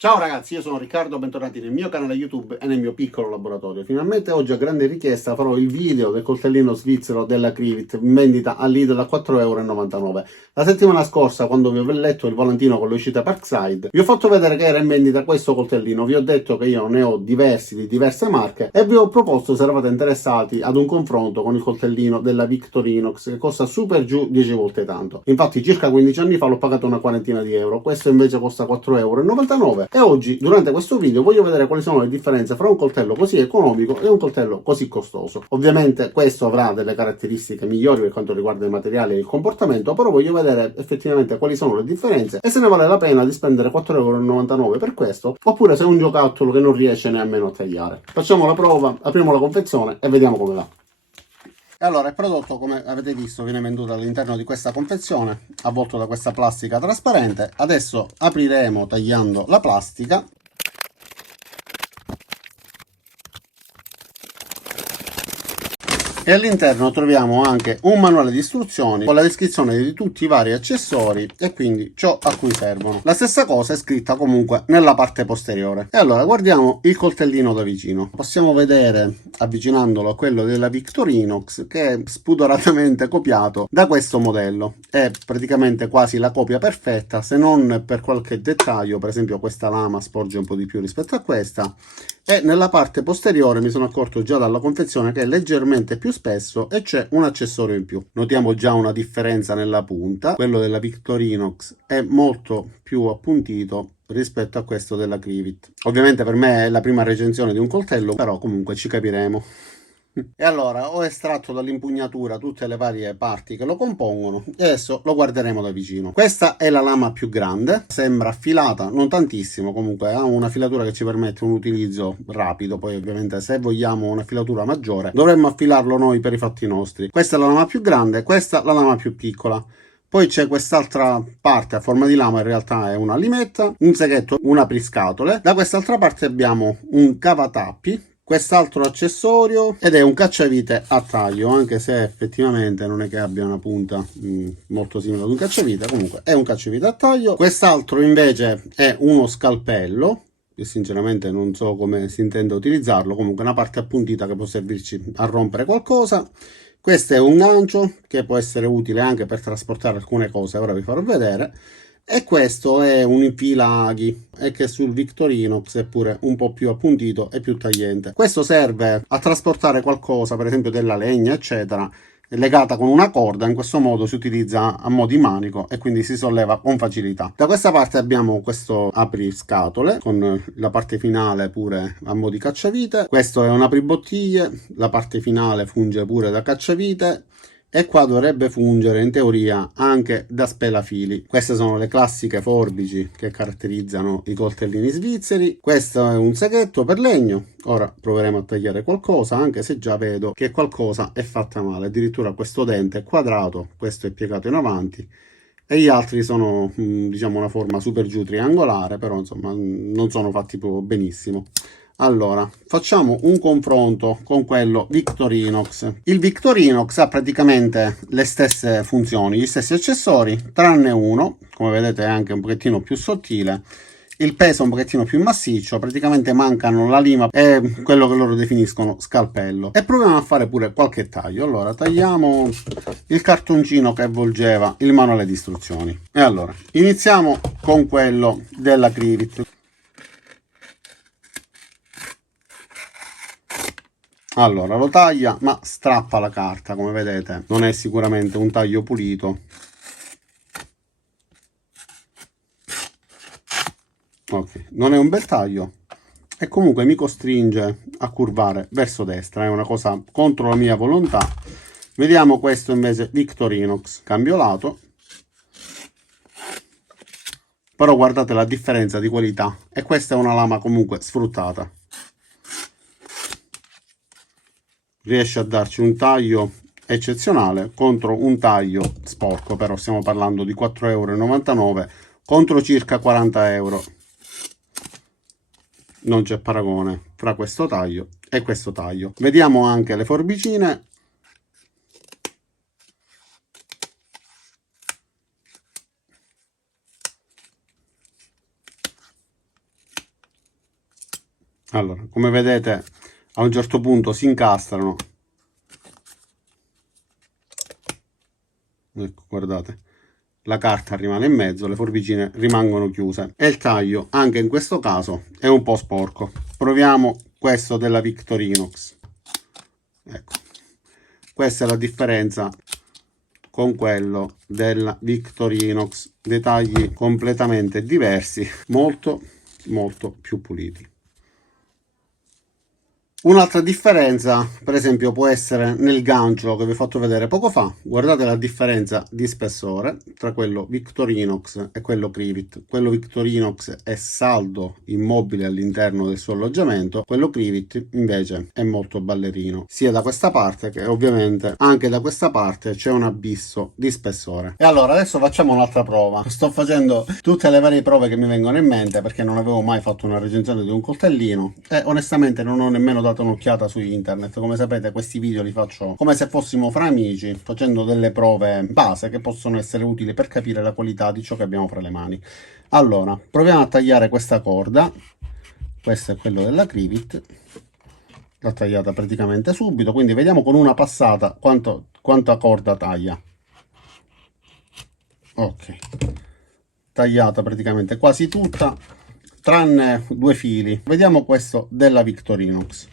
Ciao ragazzi, io sono Riccardo, bentornati nel mio canale YouTube e nel mio piccolo laboratorio. Finalmente oggi a grande richiesta farò il video del coltellino svizzero della Crivit in vendita a Lidl a 4,99 €. La settimana scorsa, quando vi ho letto il volantino con le uscite Parkside, vi ho fatto vedere che era in vendita questo coltellino, vi ho detto che io ne ho diversi di diverse marche e vi ho proposto se eravate interessati ad un confronto con il coltellino della Victorinox che costa super giù 10 volte tanto. Infatti circa 15 anni fa l'ho pagato una quarantina di euro, questo invece costa 4,99 € e oggi durante questo video voglio vedere quali sono le differenze fra un coltello così economico e un coltello così costoso. Ovviamente questo avrà delle caratteristiche migliori per quanto riguarda i materiali e il comportamento, però voglio vedere effettivamente quali sono le differenze e se ne vale la pena di spendere 4,99 € per questo, oppure se è un giocattolo che non riesce nemmeno a tagliare. Facciamo la prova, apriamo la confezione e vediamo come va. E allora il prodotto, come avete visto, viene venduto all'interno di questa confezione avvolto da questa plastica trasparente. Adesso apriremo tagliando la plastica. E all'interno troviamo anche un manuale di istruzioni con la descrizione di tutti i vari accessori e quindi ciò a cui servono. La stessa cosa è scritta comunque nella parte posteriore. E allora guardiamo il coltellino da vicino. Possiamo vedere, avvicinandolo a quello della Victorinox, che è spudoratamente copiato da questo modello. È praticamente quasi la copia perfetta, se non per qualche dettaglio. Per esempio questa lama sporge un po' di più rispetto a questa. E nella parte posteriore mi sono accorto già dalla confezione che è leggermente più spesso e c'è un accessorio in più. Notiamo già una differenza nella punta, quello della Victorinox è molto più appuntito rispetto a questo della Crivit. Ovviamente per me è la prima recensione di un coltello, però comunque ci capiremo. E allora ho estratto dall'impugnatura tutte le varie parti che lo compongono e adesso lo guarderemo da vicino. Questa è la lama più grande, sembra affilata, non tantissimo, comunque ha una filatura che ci permette un utilizzo rapido. Poi ovviamente se vogliamo una filatura maggiore dovremmo affilarlo noi per i fatti nostri. Questa è la lama più grande, questa la lama più piccola. Poi c'è quest'altra parte a forma di lama, in realtà è una limetta, un seghetto, un apriscatole. Da quest'altra parte abbiamo un cavatappi, quest'altro accessorio ed è un cacciavite a taglio, anche se effettivamente non è che abbia una punta molto simile ad un cacciavite, comunque è un cacciavite a taglio. Quest'altro invece è uno scalpello, io sinceramente non so come si intende utilizzarlo, comunque una parte appuntita che può servirci a rompere qualcosa. Questo è un gancio che può essere utile anche per trasportare alcune cose, ora vi farò vedere. E questo è un infilaghi e che sul Victorinox è pure un po' più appuntito e più tagliente. Questo serve a trasportare qualcosa, per esempio della legna, eccetera, legata con una corda. In questo modo si utilizza a mo' di manico e quindi si solleva con facilità. Da questa parte abbiamo questo apriscatole con la parte finale pure a mo' di cacciavite. Questo è un apribottiglie, la parte finale funge pure da cacciavite e qua dovrebbe fungere in teoria anche da spelafili. Queste sono le classiche forbici che caratterizzano i coltellini svizzeri. Questo è un seghetto per legno. Ora proveremo a tagliare qualcosa, anche se già vedo che qualcosa è fatta male. Addirittura questo dente è quadrato, questo è piegato in avanti e gli altri sono diciamo una forma super giù triangolare, però insomma non sono fatti proprio benissimo. Allora, facciamo un confronto con quello Victorinox. Il Victorinox ha praticamente le stesse funzioni, gli stessi accessori, tranne uno, come vedete è anche un pochettino più sottile. Il peso è un pochettino più massiccio, praticamente mancano la lima e quello che loro definiscono scalpello. E proviamo a fare pure qualche taglio. Allora, tagliamo il cartoncino che avvolgeva il manuale di istruzioni. E allora, iniziamo con quello della Crivit. Allora lo taglia ma strappa la carta, come vedete non è sicuramente un taglio pulito. Ok, non è un bel taglio e comunque mi costringe a curvare verso destra, è una cosa contro la mia volontà. Vediamo questo invece Victorinox, cambio lato, però guardate la differenza di qualità e questa è una lama comunque sfruttata, riesce a darci un taglio eccezionale contro un taglio sporco, però stiamo parlando di 4,99 € contro circa 40 euro. Non c'è paragone fra questo taglio e questo taglio. Vediamo anche le forbicine. Allora, come vedete, a un certo punto si incastrano. Ecco, guardate, la carta rimane in mezzo, le forbicine rimangono chiuse e il taglio anche in questo caso è un po' sporco. Proviamo questo della Victorinox. Ecco, questa è la differenza con quello della Victorinox, dei tagli completamente diversi, molto più puliti. Un'altra differenza, per esempio, può essere nel gancio che vi ho fatto vedere poco fa. Guardate la differenza di spessore tra quello Victorinox e quello Crivit. Quello Victorinox è saldo, immobile all'interno del suo alloggiamento, quello Crivit invece è molto ballerino, sia da questa parte che ovviamente anche da questa parte c'è un abisso di spessore. E allora adesso facciamo un'altra prova. Sto facendo tutte le varie prove che mi vengono in mente perché non avevo mai fatto una recensione di un coltellino e onestamente non ho nemmeno dato un'occhiata su internet. Come sapete, questi video li faccio come se fossimo fra amici, facendo delle prove base che possono essere utili per capire la qualità di ciò che abbiamo fra le mani. Allora, proviamo a tagliare questa corda. Questo è quello della Crivit, l'ho tagliata praticamente subito, quindi vediamo con una passata quanta corda taglia. Ok, tagliata praticamente quasi tutta, tranne due fili. Vediamo questo della Victorinox.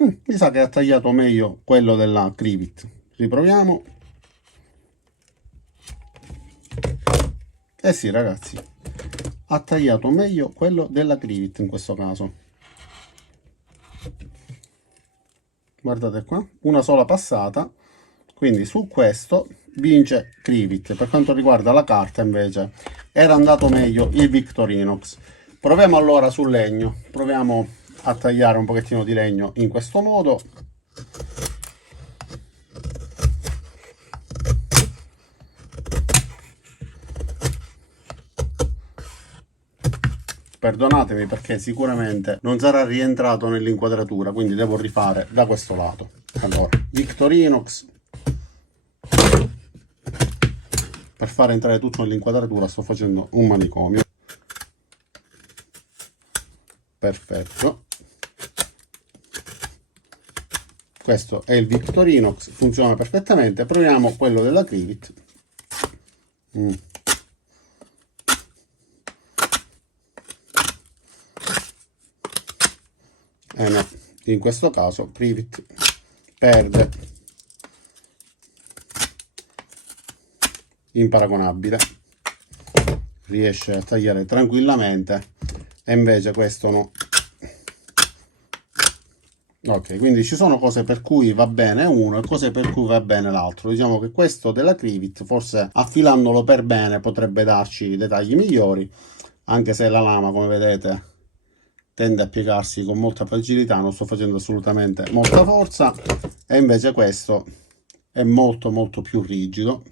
Mi sa che ha tagliato meglio quello della Crivit. Riproviamo. Eh sì, ragazzi, ha tagliato meglio quello della Crivit in questo caso. Guardate qua, una sola passata, quindi su questo vince Crivit. Per quanto riguarda la carta invece era andato meglio il Victorinox. Proviamo allora sul legno, proviamo a tagliare un pochettino di legno in questo modo. Perdonatemi perché sicuramente non sarà rientrato nell'inquadratura, quindi devo rifare da questo lato. Allora, Victorinox. Per fare entrare tutto nell'inquadratura sto facendo un manicomio. Perfetto. Questo è il Victorinox, funziona perfettamente. Proviamo quello della Crivit. No, in questo caso Crivit perde, imparagonabile, riesce a tagliare tranquillamente e invece questo no. Ok, quindi ci sono cose per cui va bene uno e cose per cui va bene l'altro. Diciamo che questo della Crivit forse affilandolo per bene potrebbe darci dei tagli migliori, anche se la lama, come vedete, tende a piegarsi con molta fragilità, non sto facendo assolutamente molta forza, e invece questo è molto più rigido,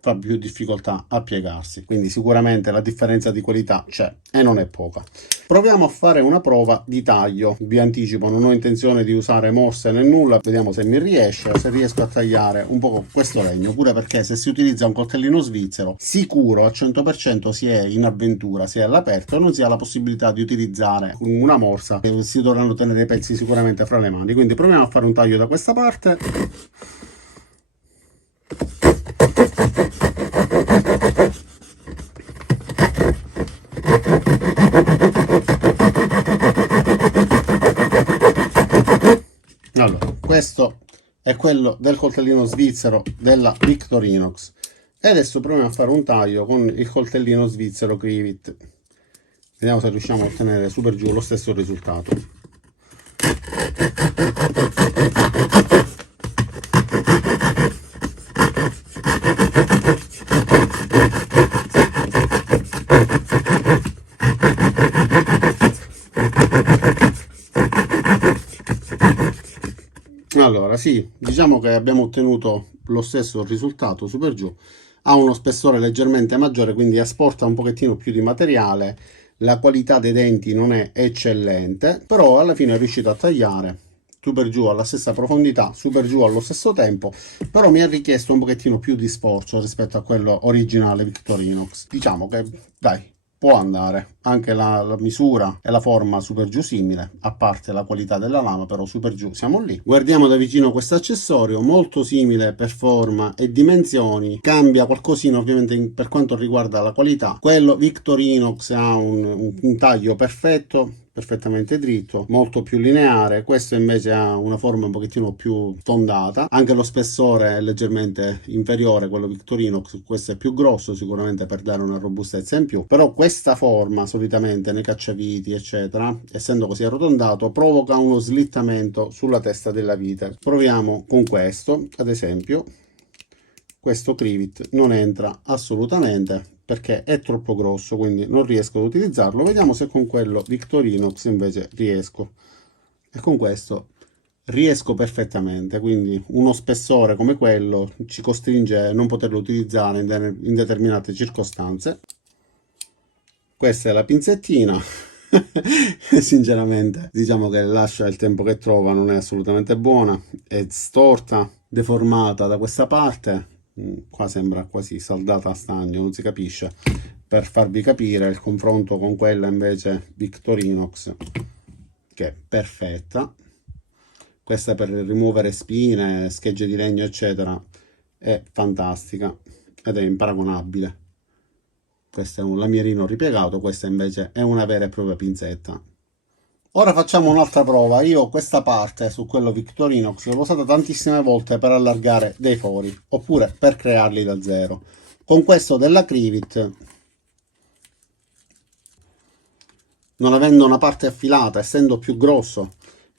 fa più difficoltà a piegarsi, quindi sicuramente la differenza di qualità c'è e non è poca. Proviamo a fare una prova di taglio. Vi anticipo, non ho intenzione di usare morse né nulla, vediamo se mi riesce, se riesco a tagliare un po' questo legno, pure perché se si utilizza un coltellino svizzero sicuro al 100% si è in avventura, si è all'aperto e non si ha la possibilità di utilizzare una morsa, e si dovranno tenere i pezzi sicuramente fra le mani. Quindi proviamo a fare un taglio da questa parte. Allora, questo è quello del coltellino svizzero della Victorinox. E adesso proviamo a fare un taglio con il coltellino svizzero Crivit. Vediamo se riusciamo a ottenere super giù lo stesso risultato. Allora, sì, diciamo che abbiamo ottenuto lo stesso risultato super giù. Ha uno spessore leggermente maggiore, quindi asporta un pochettino più di materiale. La qualità dei denti non è eccellente, però alla fine è riuscito a tagliare su per giù alla stessa profondità, su per giù allo stesso tempo, però mi ha richiesto un pochettino più di sforzo rispetto a quello originale Victorinox. Diciamo che, dai, può andare. Anche la misura e la forma super giù simile, a parte la qualità della lama, però super giù siamo lì. Guardiamo da vicino questo accessorio, molto simile per forma e dimensioni, cambia qualcosina ovviamente per quanto riguarda la qualità. Quello Victorinox ha un taglio perfetto, perfettamente dritto, molto più lineare. Questo invece ha una forma un pochettino più tondata, anche lo spessore è leggermente inferiore, quello Victorinox, questo è più grosso sicuramente per dare una robustezza in più, però questa forma solitamente nei cacciaviti eccetera, essendo così arrotondato, provoca uno slittamento sulla testa della vite. Proviamo con questo, ad esempio questo Crivit non entra assolutamente perché è troppo grosso, quindi non riesco ad utilizzarlo. Vediamo se con quello Victorinox invece riesco, e con questo riesco perfettamente. Quindi uno spessore come quello ci costringe a non poterlo utilizzare in determinate circostanze. Questa è la pinzettina. Sinceramente diciamo che lascia il tempo che trova, non è assolutamente buona, è storta, deformata da questa parte. Qua sembra quasi saldata a stagno, non si capisce. Per farvi capire il confronto con quella invece Victorinox, che è perfetta. Questa per rimuovere spine, schegge di legno eccetera è fantastica ed è imparagonabile. Questo è un lamierino ripiegato, questa invece è una vera e propria pinzetta. Ora facciamo un'altra prova. Io questa parte su quello Victorinox l'ho usata tantissime volte per allargare dei fori, oppure per crearli da zero. Con questo della Crivit, non avendo una parte affilata, essendo più grosso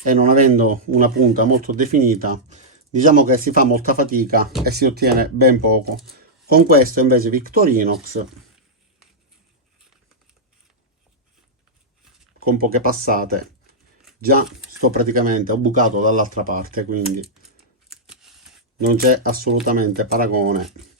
e non avendo una punta molto definita, diciamo che si fa molta fatica e si ottiene ben poco. Con questo invece Victorinox, con poche passate già sto praticamente, ho bucato dall'altra parte, quindi non c'è assolutamente paragone.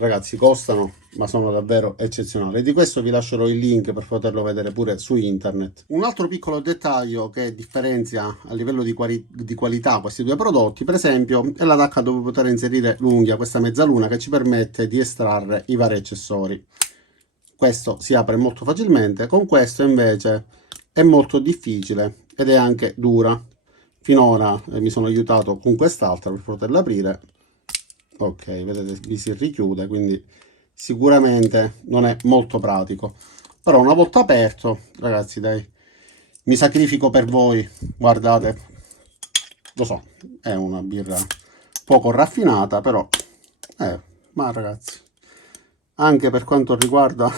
Ragazzi, costano, ma sono davvero eccezionali. Di questo vi lascerò il link per poterlo vedere pure su internet. Un altro piccolo dettaglio che differenzia a livello di qualità questi due prodotti, per esempio, è la tacca dove poter inserire l'unghia, questa mezzaluna che ci permette di estrarre i vari accessori. Questo si apre molto facilmente, con questo invece è molto difficile ed è anche dura. Finora mi sono aiutato con quest'altra per poterla aprire. Ok, vedete, vi si richiude, quindi sicuramente non è molto pratico, però una volta aperto, ragazzi, dai, mi sacrifico per voi. Guardate, lo so, è una birra poco raffinata, però ma ragazzi, anche per quanto riguarda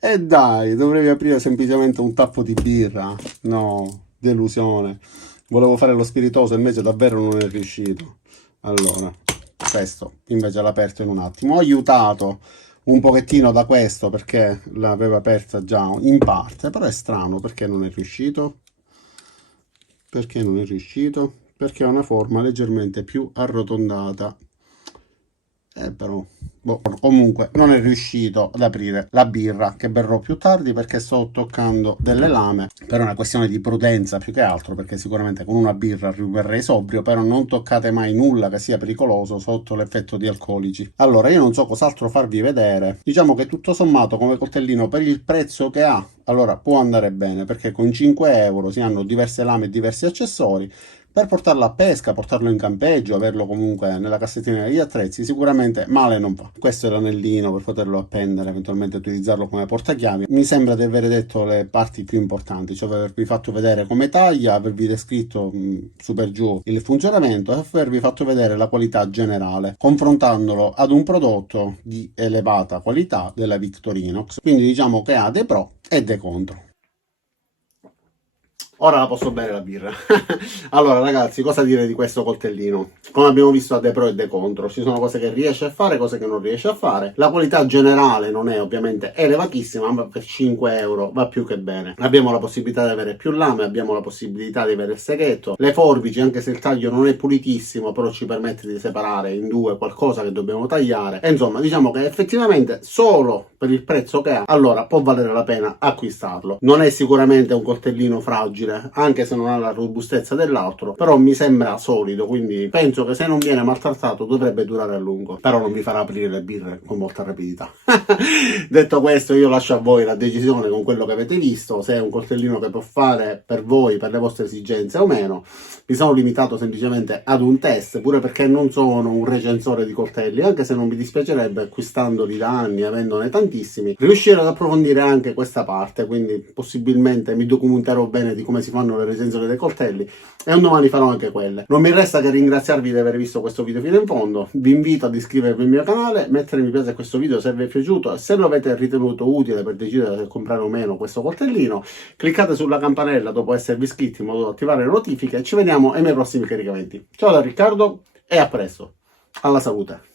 e dai, dovevi aprire semplicemente un tappo di birra. No, delusione. Volevo fare lo spiritoso, invece davvero non è riuscito. Allora, questo invece l'ha aperto in un attimo. Ho aiutato un pochettino da questo perché l'aveva aperta già in parte, però è strano perché non è riuscito. Perché non è riuscito? Perché ha una forma leggermente più arrotondata. Però comunque non è riuscito ad aprire la birra, che berrò più tardi perché sto toccando delle lame per una questione di prudenza più che altro, perché sicuramente con una birra rimarrei sobrio, però non toccate mai nulla che sia pericoloso sotto l'effetto di alcolici. Allora, io non so cos'altro farvi vedere. Diciamo che tutto sommato come coltellino, per il prezzo che ha, allora può andare bene, perché con 5 euro si hanno diverse lame e diversi accessori. Per portarlo a pesca, portarlo in campeggio, averlo comunque nella cassettina degli attrezzi, sicuramente male non fa. Questo è l'anellino per poterlo appendere, eventualmente utilizzarlo come portachiavi. Mi sembra di aver detto le parti più importanti, cioè avervi fatto vedere come taglia, avervi descritto su per giù il funzionamento e avervi fatto vedere la qualità generale, confrontandolo ad un prodotto di elevata qualità della Victorinox. Quindi diciamo che ha dei pro e dei contro. Ora la posso bere la birra. Allora ragazzi, cosa dire di questo coltellino? Come abbiamo visto, ha dei pro e dei contro. Ci sono cose che riesce a fare, cose che non riesce a fare. La qualità generale non è ovviamente elevatissima, ma per 5 euro va più che bene. Abbiamo la possibilità di avere più lame, abbiamo la possibilità di avere il seghetto. Le forbici, anche se il taglio non è pulitissimo, però ci permette di separare in due qualcosa che dobbiamo tagliare. E insomma, diciamo che effettivamente solo per il prezzo che ha, allora può valere la pena acquistarlo. Non è sicuramente un coltellino fragile, utile, anche se non ha la robustezza dell'altro, però mi sembra solido, quindi penso che se non viene maltrattato dovrebbe durare a lungo, però non vi farà aprire le birre con molta rapidità. Detto questo, io lascio a voi la decisione con quello che avete visto, se è un coltellino che può fare per voi, per le vostre esigenze o meno. Mi sono limitato semplicemente ad un test, pure perché non sono un recensore di coltelli, anche se non mi dispiacerebbe, acquistandoli da anni, avendone tantissimi, riuscire ad approfondire anche questa parte, quindi possibilmente mi documenterò bene di come si fanno le recensioni dei coltelli e un domani farò anche quelle. Non mi resta che ringraziarvi di aver visto questo video fino in fondo, vi invito ad iscrivervi al mio canale, mettere mi piace a questo video se vi è piaciuto e se lo avete ritenuto utile per decidere se comprare o meno questo coltellino, cliccate sulla campanella dopo esservi iscritti in modo da attivare le notifiche e ci vediamo ai miei prossimi caricamenti. Ciao da Riccardo e a presto, alla salute!